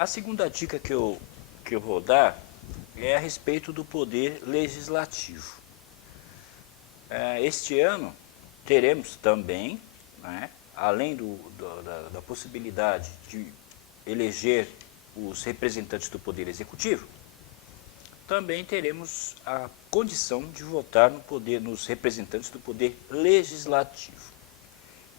A segunda dica que eu vou dar é a respeito do poder legislativo. Este ano teremos também, né, além da possibilidade de eleger os representantes do poder executivo, também teremos a condição de votar nos representantes do poder legislativo.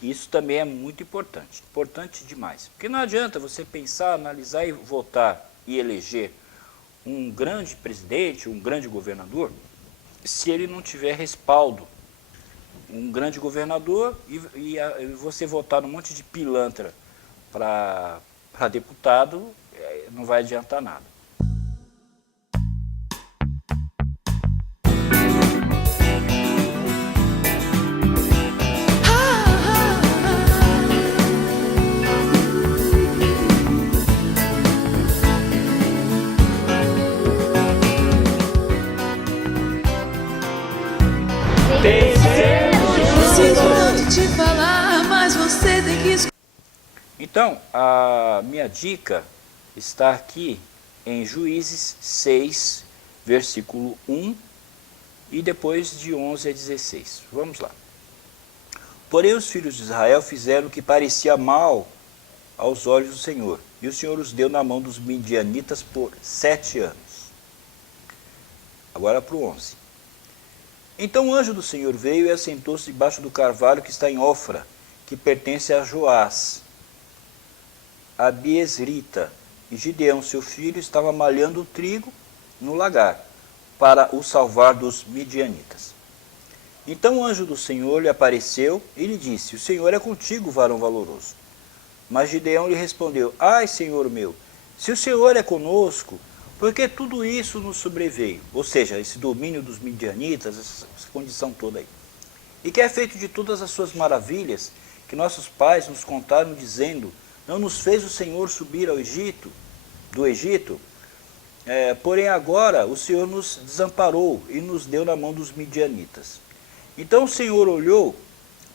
Isso também é muito importante, importante demais. Porque não adianta você pensar, analisar e votar e eleger um grande presidente, um grande governador, se ele não tiver respaldo. Um grande governador e você votar num monte de pilantra para deputado, não vai adiantar nada. Então, a minha dica está aqui em Juízes 6, versículo 1 e depois de 11 a 16. Vamos lá. Porém os filhos de Israel fizeram o que parecia mal aos olhos do Senhor, e o Senhor os deu na mão dos midianitas por 7 anos. Agora para o 11. Então o anjo do Senhor veio e assentou-se debaixo do carvalho que está em Ofra, que pertence a Joás, a Biesrita, e Gideão, seu filho, estava malhando o trigo no lagar, para o salvar dos midianitas. Então o anjo do Senhor lhe apareceu e lhe disse: O Senhor é contigo, varão valoroso. Mas Gideão lhe respondeu: Ai, Senhor meu, se o Senhor é conosco, por que tudo isso nos sobreveio? Ou seja, esse domínio dos midianitas, essa condição toda aí. E que é feito de todas as suas maravilhas, que nossos pais nos contaram, dizendo: Não nos fez o Senhor subir do Egito? Porém agora o Senhor nos desamparou e nos deu na mão dos midianitas. Então o Senhor olhou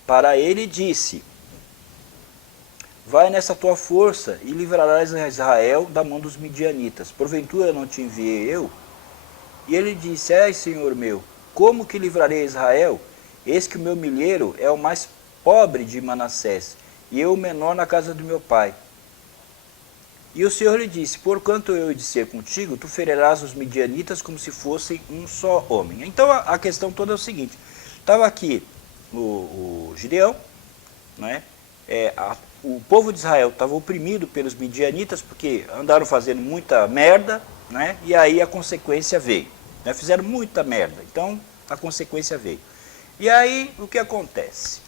para ele e disse: Vai nessa tua força e livrarás a Israel da mão dos midianitas. Porventura não te enviei eu? E ele disse: Ai, Senhor meu, como que livrarei Israel? Eis que o meu milheiro é o mais pobre de Manassés, e eu o menor na casa do meu pai. E o Senhor lhe disse: Porquanto eu de ser contigo, tu ferirás os midianitas como se fossem um só homem. Então a questão toda é o seguinte: estava aqui o Gideão, né? O povo de Israel estava oprimido pelos midianitas porque andaram fazendo muita merda, né? E aí a consequência veio, né? Fizeram muita merda, então a consequência veio. E aí o que acontece?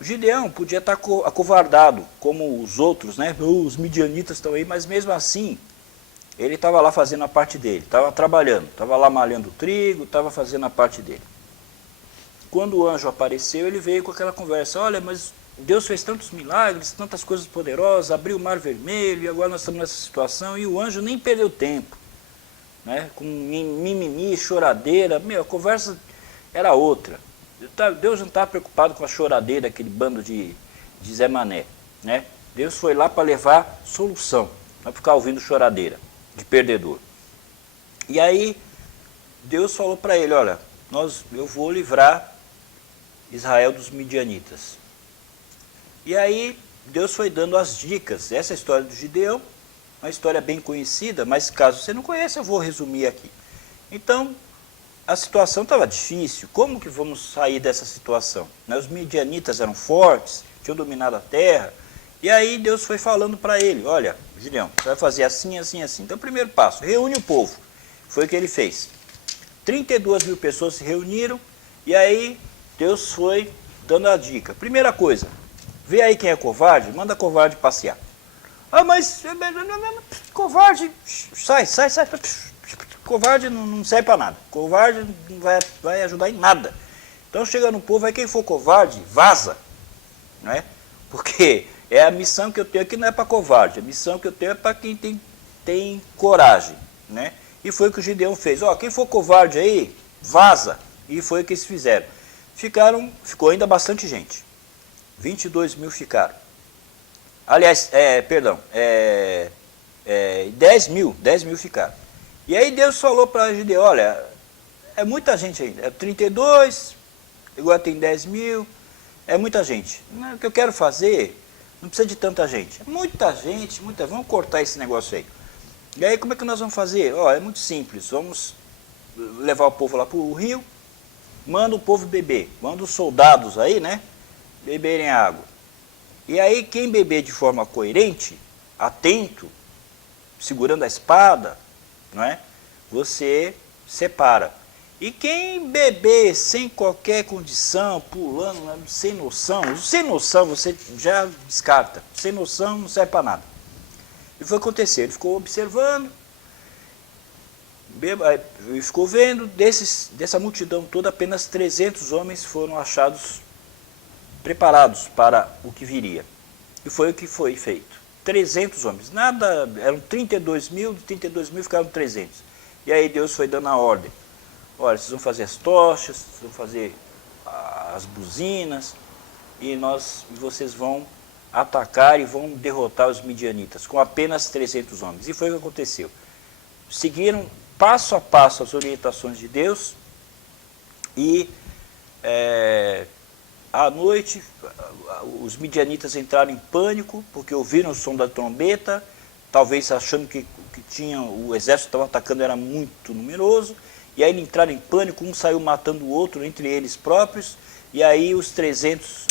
O Gideão podia estar acovardado, como os outros, né? Os midianitas estão aí, mas mesmo assim, ele estava lá fazendo a parte dele, estava trabalhando, estava lá malhando trigo, estava fazendo a parte dele. Quando o anjo apareceu, ele veio com aquela conversa: Olha, mas Deus fez tantos milagres, tantas coisas poderosas, abriu o mar vermelho, e agora nós estamos nessa situação, e o anjo nem perdeu tempo, né? Com mimimi, choradeira, a conversa era outra. Deus não está preocupado com a choradeira daquele bando de Zé Mané, né? Deus foi lá para levar solução, não para ficar ouvindo choradeira de perdedor. E aí Deus falou para ele: Olha, eu vou livrar Israel dos midianitas. E aí Deus foi dando as dicas. Essa é a história do Gideão, uma história bem conhecida, mas caso você não conheça, eu vou resumir aqui. Então, a situação estava difícil. Como que vamos sair dessa situação? Os midianitas eram fortes, tinham dominado a terra. E aí Deus foi falando para ele: Olha, Gideão, você vai fazer assim, assim, assim. Então, primeiro passo, reúne o povo. Foi o que ele fez. 32 mil pessoas se reuniram, e aí Deus foi dando a dica. Primeira coisa, vê aí quem é covarde, manda covarde passear. Ah, mas covarde, sai. Covarde não serve para nada. Covarde não vai ajudar em nada. Então chega no povo, aí quem for covarde, vaza. Né? Porque é a missão que eu tenho aqui, não é para covarde. A missão que eu tenho é para quem tem coragem. Né? E foi o que o Gideão fez. Quem for covarde aí, vaza. E foi o que eles fizeram. Ficou ainda bastante gente. 22 mil ficaram. Aliás, perdão, 10 mil ficaram. E aí Deus falou para Gideão, olha, é muita gente ainda, é 32, agora tem 10 mil, é muita gente. O que eu quero fazer, não precisa de tanta gente. Muita gente, vamos cortar esse negócio aí. E aí como é que nós vamos fazer? É muito simples, vamos levar o povo lá para o rio, manda o povo beber, manda os soldados aí, né, beberem água. E aí quem beber de forma coerente, atento, segurando a espada, não é? Você separa. E quem beber sem qualquer condição, pulando, sem noção você já descarta. Sem noção não serve para nada. E foi acontecer, ele ficou observando, e ficou vendo, dessa multidão toda, apenas 300 homens foram achados preparados para o que viria. E foi o que foi feito. 300 homens, nada, eram 32 mil, de 32 mil ficaram 300. E aí Deus foi dando a ordem. Olha, vocês vão fazer as tochas, vocês vão fazer as buzinas, e vocês vão atacar e vão derrotar os midianitas, com apenas 300 homens. E foi o que aconteceu. Seguiram passo a passo as orientações de Deus, e à noite os midianitas entraram em pânico, porque ouviram o som da trombeta, talvez achando que o exército estava atacando era muito numeroso, e aí eles entraram em pânico, um saiu matando o outro entre eles próprios, e aí os 300,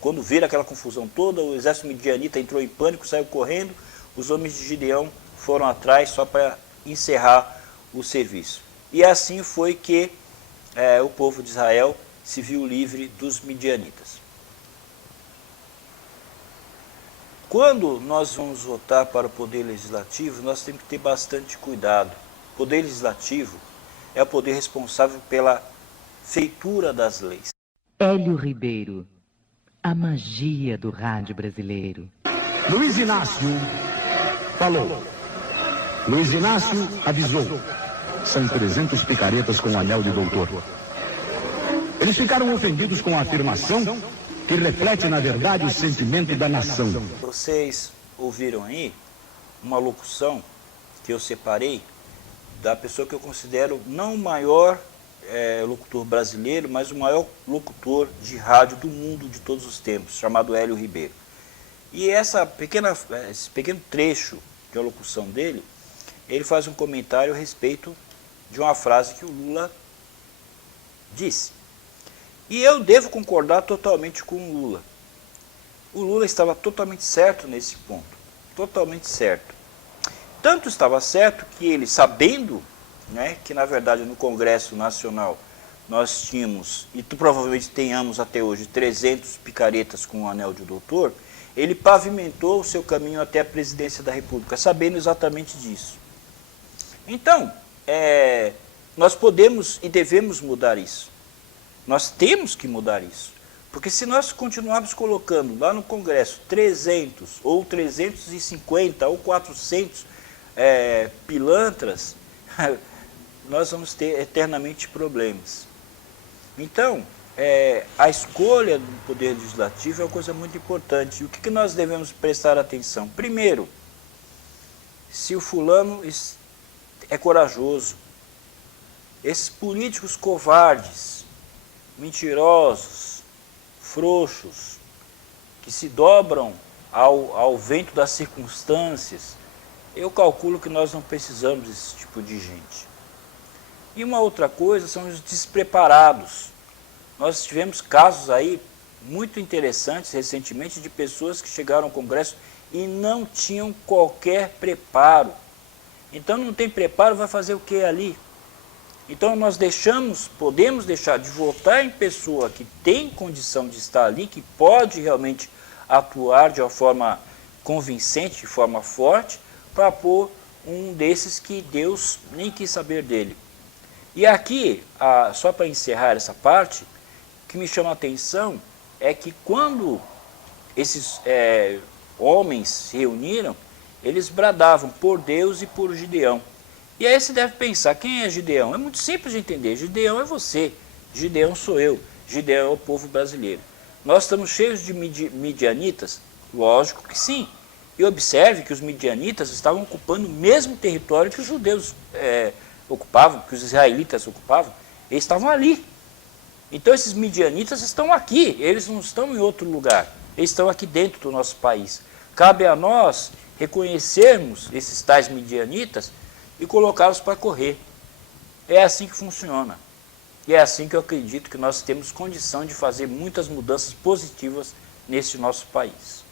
quando viram aquela confusão toda, o exército midianita entrou em pânico, saiu correndo, os homens de Gideão foram atrás só para encerrar o serviço. E assim foi que o povo de Israel se viu livre dos midianitas. Quando nós vamos votar para o Poder Legislativo, nós temos que ter bastante cuidado. O Poder Legislativo é o poder responsável pela feitura das leis. Hélio Ribeiro, a magia do rádio brasileiro. Luiz Inácio falou. Luiz Inácio avisou. São 300 picaretas com anel de doutor. Eles ficaram ofendidos com a afirmação que reflete, na verdade, o sentimento da nação. Vocês ouviram aí uma locução que eu separei da pessoa que eu considero não o maior locutor brasileiro, mas o maior locutor de rádio do mundo de todos os tempos, chamado Hélio Ribeiro. E esse pequeno trecho de uma locução dele, ele faz um comentário a respeito de uma frase que o Lula disse. E eu devo concordar totalmente com o Lula. O Lula estava totalmente certo nesse ponto, totalmente certo. Tanto estava certo que ele, sabendo, né, que na verdade no Congresso Nacional nós tínhamos, e provavelmente tenhamos até hoje, 300 picaretas com o anel de doutor, ele pavimentou o seu caminho até a presidência da República, sabendo exatamente disso. Então, nós podemos e devemos mudar isso. Nós temos que mudar isso. Porque se nós continuarmos colocando lá no Congresso 300, ou 350, ou 400 pilantras, nós vamos ter eternamente problemas. Então, a escolha do Poder Legislativo é uma coisa muito importante. E o que nós devemos prestar atenção? Primeiro, se o fulano é corajoso. Esses políticos covardes, mentirosos, frouxos, que se dobram ao vento das circunstâncias, eu calculo que nós não precisamos desse tipo de gente. E uma outra coisa são os despreparados. Nós tivemos casos aí muito interessantes recentemente de pessoas que chegaram ao Congresso e não tinham qualquer preparo. Então não tem preparo, vai fazer o que ali? Então nós podemos deixar de votar em pessoa que tem condição de estar ali, que pode realmente atuar de uma forma convincente, de forma forte, para pôr um desses que Deus nem quis saber dele. E aqui, só para encerrar essa parte, o que me chama a atenção é que quando esses homens se reuniram, eles bradavam por Deus e por Gideão. E aí você deve pensar, quem é Gideão? É muito simples de entender, Gideão é você, Gideão sou eu, Gideão é o povo brasileiro. Nós estamos cheios de midianitas? Lógico que sim. E observe que os midianitas estavam ocupando o mesmo território que os judeus ocupavam, que os israelitas ocupavam. Eles estavam ali. Então esses midianitas estão aqui, eles não estão em outro lugar. Eles estão aqui dentro do nosso país. Cabe a nós reconhecermos esses tais midianitas e colocá-los para correr. É assim que funciona. E é assim que eu acredito que nós temos condição de fazer muitas mudanças positivas nesse nosso país.